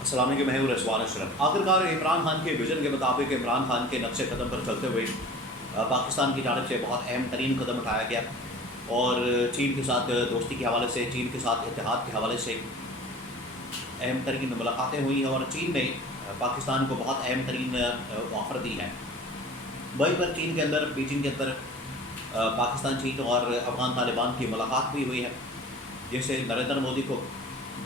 السلام علیکم، میں ہوں رضوان اشرف۔ آخرکار عمران خان کے ویژن کے مطابق عمران خان کے نقش قدم پر چلتے ہوئے پاکستان کی جانب سے بہت اہم ترین قدم اٹھایا گیا، اور چین کے ساتھ دوستی کے حوالے سے، چین کے ساتھ اتحاد کے حوالے سے اہم ترین ملاقاتیں ہوئی ہیں، اور چین نے پاکستان کو بہت اہم ترین آفر دی ہے۔ وہیں پر چین کے اندر، بیجنگ کے اندر پاکستان، چین اور افغان طالبان کی ملاقات بھی ہوئی ہے، جس سے نریندر مودی کو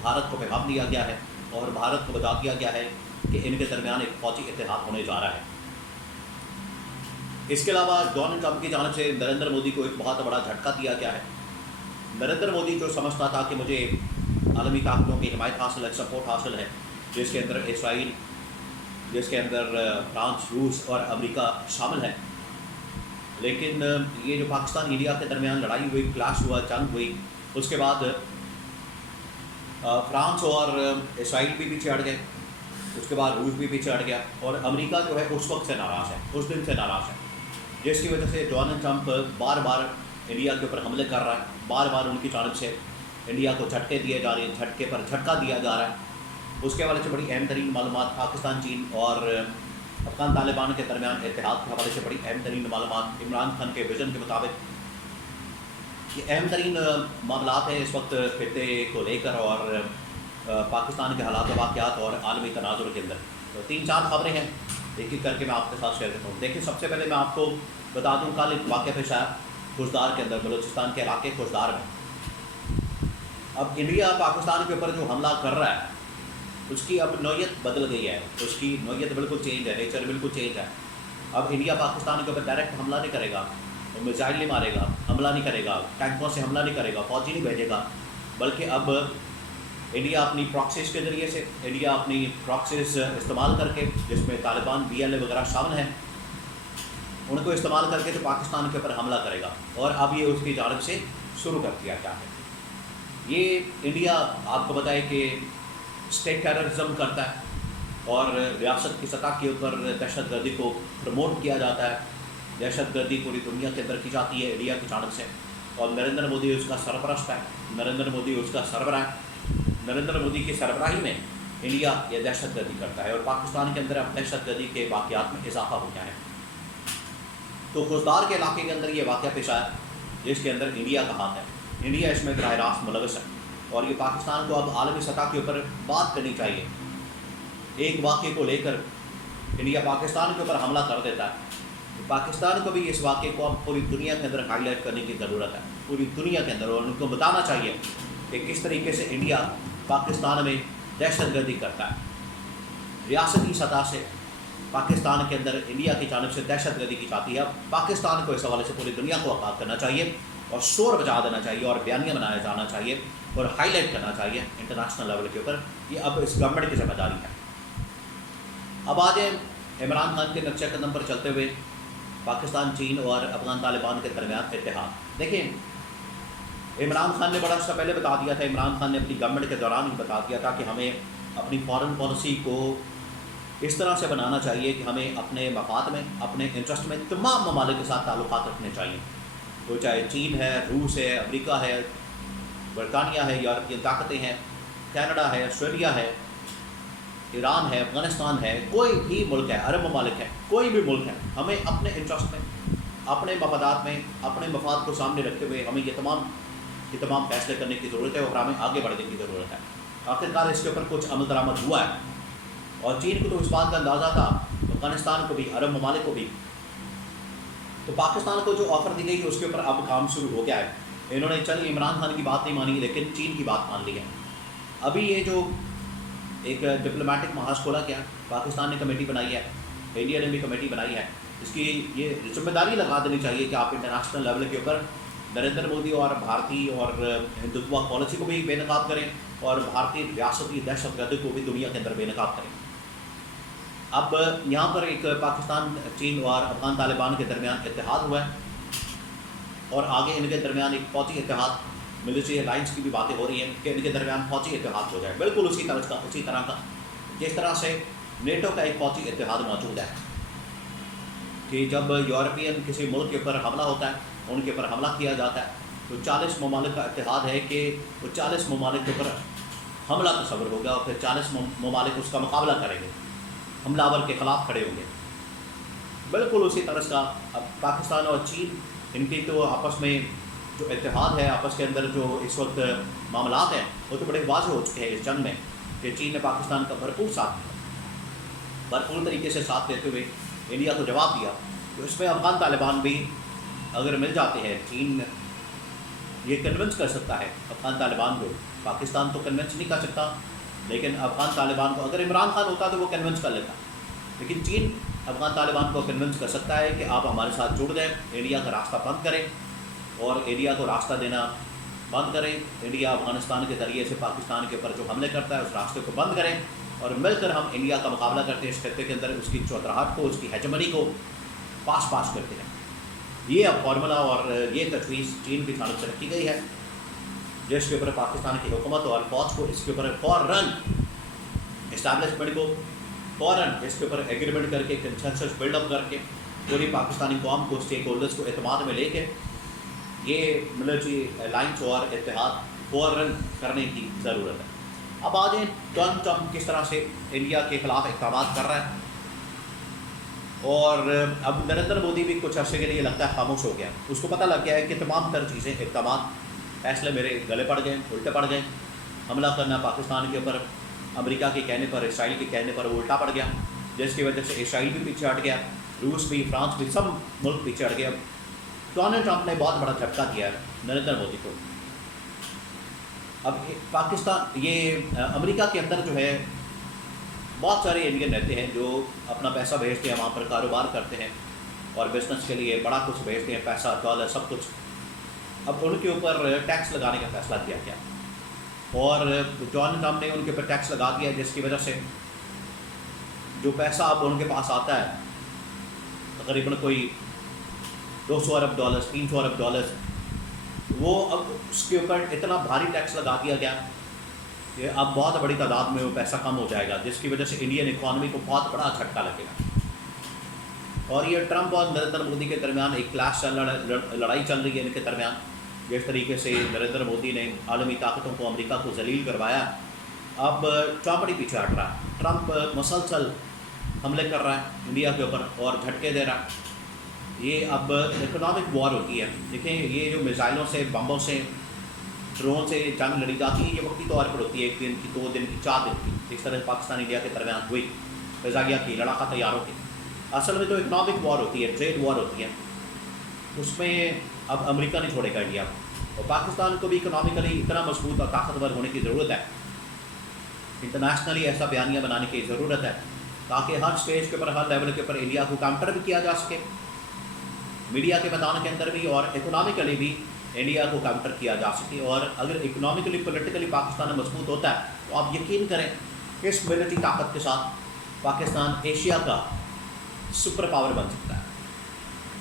بھارت کو پیغام دیا گیا ہے اور بھارت کو بتا دیا گیا ہے کہ ان کے درمیان ایک فوجی اتحاد ہونے جا رہا ہے۔ اس کے علاوہ ڈونلڈ ٹرمپ کی جانب سے نریندر مودی کو ایک بہت بڑا جھٹکا دیا گیا ہے۔ نریندر مودی جو سمجھتا تھا کہ مجھے عالمی طاقتوں کی حمایت حاصل ہے، سپورٹ حاصل ہے، جس کے اندر اسرائیل، جس کے اندر فرانس، روس اور امریکہ شامل ہے، لیکن یہ جو پاکستان انڈیا کے درمیان لڑائی ہوئی، کلاش ہوا، جنگ ہوئی، اس کے بعد فرانس اور اسرائیل بھی پیچھے ہٹ گئے، اس کے بعد روس بھی پیچھے ہٹ گیا، اور امریکہ جو ہے اس وقت سے ناراض ہے، اس دن سے ناراض ہے، جس کی وجہ سے ڈونلڈ ٹرمپ بار بار انڈیا کے اوپر حملے کر رہا ہے، بار بار ان کی جانب سے انڈیا کو جھٹکے دیے جا رہے ہیں، جھٹکے پر جھٹکا دیا جا رہا ہے۔ اس کے حوالے سے بڑی اہم ترین معلومات، پاکستان، چین اور افغان طالبان کے درمیان اتحاد کے حوالے سے بڑی اہم ترین معلومات عمران خان کے ویژن کے مطابق یہ اہم ترین معاملات ہیں اس وقت خطے کو لے کر، اور پاکستان کے حالات و واقعات اور عالمی تناظر کے اندر۔ تو 3-4 خبریں ہیں، ایک ایک کر کے میں آپ کے ساتھ شیئر کرتا ہوں۔ دیکھیں، سب سے پہلے میں آپ کو بتا دوں، کل ایک واقعہ پیش آیا خوشدار کے اندر، بلوچستان کے علاقے خوشدار میں۔ اب انڈیا پاکستان کے اوپر جو حملہ کر رہا ہے، اس کی اب نوعیت بدل گئی ہے، اس کی نوعیت بالکل چینج ہے، نیچر بالکل چینج ہے۔ اب انڈیا پاکستان کے اوپر ڈائریکٹ حملہ نہیں کرے گا، میزائل نہیں مارے گا، حملہ نہیں کرے گا، ٹینکوں سے حملہ نہیں کرے گا، فوجی نہیں بھیجے گا، بلکہ اب انڈیا اپنی پراکسیز کے ذریعے سے، انڈیا اپنی پراکسیز استعمال کر کے، جس میں طالبان، BLA وغیرہ شامل ہیں، ان کو استعمال کر کے تو پاکستان کے اوپر حملہ کرے گا، اور اب یہ اس کی جانب سے شروع کر دیا گیا ہے۔ یہ انڈیا آپ کو بتائے کہ اسٹیٹ ٹیررزم کرتا ہے، اور ریاست کی سطح کے اوپر دہشت گردی کو پروموٹ کیا جاتا ہے، دہشت گردی پوری دنیا کے اندر کی جاتی ہے انڈیا کی جانب سے، اور نریندر مودی اس کا سرپرست ہے، نریندر مودی اس کا سربراہ ہے۔ نریندر مودی کی سربراہی میں انڈیا یہ دہشت گردی کرتا ہے، اور پاکستان کے اندر اب دہشت گردی کے واقعات میں اضافہ ہو گیا ہے۔ تو خوزدار کے علاقے کے اندر یہ واقعہ پیش آیا، جس کے اندر انڈیا کا ہاتھ ہے، انڈیا اس میں براہ راست ملوث ہے، اور یہ پاکستان کو اب عالمی سطح کے اوپر بات کرنی چاہیے۔ ایک واقعے کو لے کر انڈیا پاکستان کے اوپر حملہ کر دیتا ہے، پاکستان کو بھی اس واقعے کو اب پوری دنیا کے اندر ہائی لائٹ کرنے کی ضرورت ہے، پوری دنیا کے اندر، اور ان کو بتانا چاہیے کہ کس طریقے سے انڈیا پاکستان میں دہشت گردی کرتا ہے۔ ریاستی سطح سے پاکستان کے اندر انڈیا کی جانب سے دہشت گردی کی جاتی ہے۔ اب پاکستان کو اس حوالے سے پوری دنیا کو آگاہ کرنا چاہیے، اور شور بجا دینا چاہیے، اور بیانیہ بنایا جانا چاہیے، اور ہائی لائٹ کرنا چاہیے انٹرنیشنل لیول کے اوپر۔ یہ اب اس گورنمنٹ کی ذمہ داری ہے۔ اب آ جائیں عمران خان کے نقشہ قدم پر چلتے ہوئے پاکستان، چین اور افغان طالبان کے درمیان اتحاد۔ دیکھیں، عمران خان نے بڑا اس سے پہلے بتا دیا تھا، عمران خان نے اپنی گورنمنٹ کے دوران ہی بتا دیا تھا کہ ہمیں اپنی فارن پالیسی کو اس طرح سے بنانا چاہیے کہ ہمیں اپنے مفاد میں، اپنے انٹرسٹ میں تمام ممالک کے ساتھ تعلقات رکھنے چاہیے، وہ چاہے چین ہے، روس ہے، امریکہ ہے، برطانیہ ہے، یورپین طاقتیں ہیں، کینیڈا ہے، آسٹریلیا ہے، ایران ہے، افغانستان ہے، کوئی بھی ملک ہے، عرب ممالک ہے، کوئی بھی ملک ہے، ہمیں اپنے انٹرسٹ میں، اپنے مفادات میں، اپنے مفاد کو سامنے رکھتے ہوئے ہمیں یہ تمام فیصلے کرنے کی ضرورت ہے، اور ہمیں آگے بڑھنے کی ضرورت ہے۔ آخرکار اس کے اوپر کچھ عمل درآمد ہوا ہے، اور چین کو تو اس بات کا اندازہ تھا، افغانستان کو بھی، عرب ممالک کو بھی۔ تو پاکستان کو جو آفر دی گئی اس کے اوپر اب کام شروع ہو گیا ہے۔ انہوں نے چل عمران خان کی بات نہیں مانی، لیکن چین کی بات مان لی ہے۔ ابھی یہ جو ایک ڈپلومیٹک محاذ کھولا گیا، پاکستان نے کمیٹی بنائی ہے، انڈیا نے بھی کمیٹی بنائی ہے، اس کی یہ ذمہ داری لگا دینی چاہیے کہ آپ انٹرنیشنل لیول کے اوپر نریندر مودی اور بھارتی اور ہندوتوا پالیسی کو بھی بے نقاب کریں، اور بھارتی ریاستی دہشت گردی کو بھی دنیا کے اندر بے نقاب کریں۔ اب یہاں پر ایک پاکستان، چین اور افغان طالبان کے درمیان اتحاد ہوا ہے، اور آگے ان کے درمیان ایک فوجی اتحاد، ملٹری الائنس کی بھی باتیں ہو رہی ہیں کہ ان کے درمیان فوجی اتحاد ہو جائے، بالکل اسی طرح کا جس طرح سے نیٹو کا ایک فوجی اتحاد موجود ہے، کہ جب یورپین کسی ملک کے اوپر حملہ ہوتا ہے، ان کے اوپر حملہ کیا جاتا ہے، تو 40 ممالک کا اتحاد ہے کہ وہ 40 ممالک کے اوپر حملہ تصور ہوگا اور پھر 40 ممالک اس کا مقابلہ کریں گے، حملہ آور کے خلاف کھڑے ہوں گے۔ بالکل اسی طرح کا اب پاکستان اور چین، ان کی تو آپس میں جو اتحاد ہے، آپس کے اندر جو اس وقت معاملات ہیں، وہ تو بڑے واضح ہو چکے ہیں اس جنگ میں کہ چین نے پاکستان کا بھرپور ساتھ دیا، بھرپور طریقے سے ساتھ دیتے ہوئے انڈیا کو جواب دیا۔ تو اس میں افغان طالبان بھی اگر مل جاتے ہیں، چین یہ کنونس کر سکتا ہے افغان طالبان کو، پاکستان تو کنونس نہیں کر سکتا، لیکن افغان طالبان کو اگر عمران خان ہوتا تو وہ کنونس کر لیتا، لیکن چین افغان طالبان کو کنونس کر سکتا ہے کہ آپ ہمارے ساتھ جڑ جائیں، انڈیا کا راستہ بند کریں اور انڈیا کو راستہ دینا بند کریں، انڈیا افغانستان کے ذریعے سے پاکستان کے اوپر جو حملے کرتا ہے اس راستے کو بند کریں، اور مل کر ہم انڈیا کا مقابلہ کرتے ہیں اس خطے کے اندر، اس کی چوتراہٹ کو، اس کی ہیجمنی کو پاس کرتے ہیں۔ یہ اب فارمولہ اور یہ تجویز چین کی جانب سے رکھی گئی ہے، جس کے اوپر پاکستان کی حکومت اور فوج کو اس کے اوپر فوراً اسٹیبلشمنٹ کو فوراً اس کے اوپر ایگریمنٹ کر کے، کنسنسس بلڈ اپ کر کے، پوری پاکستانی قوم کو، اسٹیک ہولڈرس کو اعتماد میں لے کے یہ ملٹری الائنس اور اتحاد فوراً کرنے کی ضرورت ہے۔ اب آ جائیں ڈونلڈ ٹرمپ کس طرح سے انڈیا کے خلاف اقدامات کر رہا ہے، اور اب نریندر مودی بھی کچھ عرصے کے لیے لگتا ہے خاموش ہو گیا، اس کو پتہ لگ گیا ہے کہ تمام تر چیزیں، اقدامات، فیصلے میرے گلے پڑ گئے، الٹے پڑ گئے، حملہ کرنا پاکستان کے اوپر امریکہ کے کہنے پر، اسرائیل کے کہنے پر وہ الٹا پڑ گیا، جس کی وجہ سے اسرائیل بھی پیچھے ہٹ گیا، روس بھی، فرانس بھی، سب ملک پیچھے ہٹ گیا۔ ڈونلڈ ٹرمپ نے بہت بڑا جھٹکا دیا ہے نریندر مودی کو۔ اب پاکستان، یہ امریکہ کے اندر جو ہے بہت سارے انڈین رہتے ہیں جو اپنا پیسہ بھیجتے ہیں، وہاں پر کاروبار کرتے ہیں اور بزنس کے لیے بڑا کچھ بھیجتے ہیں، پیسہ، ڈالر، سب کچھ۔ اب ان کے اوپر ٹیکس لگانے کا فیصلہ کیا گیا، اور ڈونلڈ ٹرمپ نے ان کے اوپر ٹیکس لگا دیا، جس کی وجہ سے جو پیسہ اب ان کے پاس آتا ہے تقریباً کوئی 200 ارب ڈالرز، 300 ارب ڈالرز، وہ اب اس کے اوپر اتنا بھاری ٹیکس لگا دیا گیا کہ اب بہت بڑی تعداد میں وہ پیسہ کم ہو جائے گا، جس کی وجہ سے انڈین اکانومی کو بہت بڑا جھٹکا لگے گا۔ اور یہ ٹرمپ اور نریندر مودی کے درمیان ایک کلاس لڑائی چل رہی ہے ان کے درمیان، جس طریقے سے نریندر مودی نے عالمی طاقتوں کو، امریکہ کو ذلیل کروایا، اب ٹرمپ ہی پیچھے ہٹ رہا ہے۔ ٹرمپ مسلسل حملے کر رہا ہے انڈیا کے اوپر اور جھٹکے دے رہا ہے۔ یہ اب اکنامک وار ہوتی ہے، دیکھیں یہ جو میزائلوں سے، بمبوں سے، ڈرون سے جنگ لڑی جاتی ہے، یہ وقتی طور پر ہوتی ہے، 1 دن کی، 2 دن کی، 4 دن کی، جس طرح پاکستان انڈیا کے درمیان ہوئی فضائیہ کی، لڑاکا طیاروں کی۔ اصل میں تو اکنامک وار ہوتی ہے، ٹریڈ وار ہوتی ہے، اس میں اب امریکہ نہیں چھوڑے گا انڈیا کو، اور پاکستان کو بھی اکنامکلی اتنا مضبوط اور طاقتور ہونے کی ضرورت ہے، انٹرنیشنلی ایسا بیانیہ بنانے کی ضرورت ہے تاکہ ہر سٹیج کے اوپر، ہر لیول کے اوپر انڈیا کو کاؤنٹر بھی کیا جا سکے، میڈیا کے میدان کے اندر بھی، اور اکنامکلی بھی انڈیا کو کاؤنٹر کیا جا سکے۔ اور اگر اکنامکلی، پولیٹیکلی پاکستان مضبوط ہوتا ہے تو آپ یقین کریں اس ملٹری طاقت کے ساتھ پاکستان ایشیا کا سپر پاور بن سکتا ہے۔